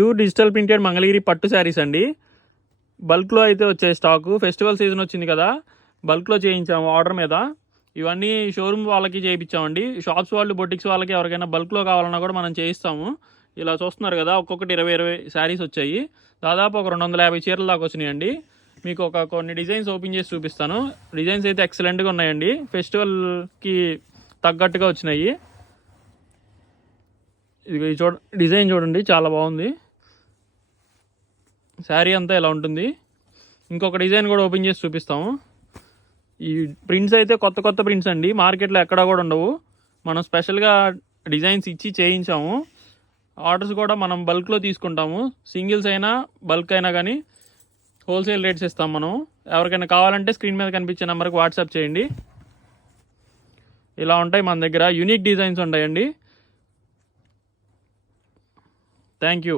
Pure digital printed Mangalagiri పట్టు శారీస్ అండి. బల్క్లో అయితే వచ్చే స్టాకు. ఫెస్టివల్ సీజన్ వచ్చింది కదా, బల్క్లో చేయించాము ఆర్డర్ మీద. ఇవన్నీ షోరూమ్ వాళ్ళకి చేయించామండి. షాప్స్ వాళ్ళు, బొటిక్స్ వాళ్ళకి ఎవరికైనా బల్క్లో కావాలన్నా కూడా మనం చేయిస్తాము. ఇలా చూస్తున్నారు కదా, ఒక్కొక్కటి 20 శారీస్ వచ్చాయి. దాదాపు ఒక 250 చీరల దాకా వచ్చినాయండి. మీకు కొన్ని డిజైన్స్ ఓపెన్ చేసి చూపిస్తాను. డిజైన్స్ అయితే ఎక్సలెంట్గా ఉన్నాయండి, ఫెస్టివల్కి తగ్గట్టుగా వచ్చినాయి. ఇది డిజైన్ చూడండి, చాలా బాగుంది. శారీ అంతా ఇలా ఉంటుంది. ఇంకొక డిజైన్ కూడా ఓపెన్ చేసి చూపిస్తాము. ఈ ప్రింట్స్ అయితే కొత్త ప్రింట్స్ అండి, మార్కెట్లో ఎక్కడా కూడా ఉండవు. మనం స్పెషల్గా డిజైన్స్ ఇచ్చి చేయించాము. ఆర్డర్స్ కూడా మనం బల్క్లో తీసుకుంటాము. సింగిల్స్ అయినా బల్క్ అయినా కానీ హోల్సేల్ రేట్స్ ఇస్తాం మనం. ఎవరికైనా కావాలంటే స్క్రీన్ మీద కనిపించే నెంబర్కి వాట్సాప్ చేయండి. ఇలా ఉంటాయి మన దగ్గర, యూనిక్ డిజైన్స్ ఉంటాయండి. Thank you.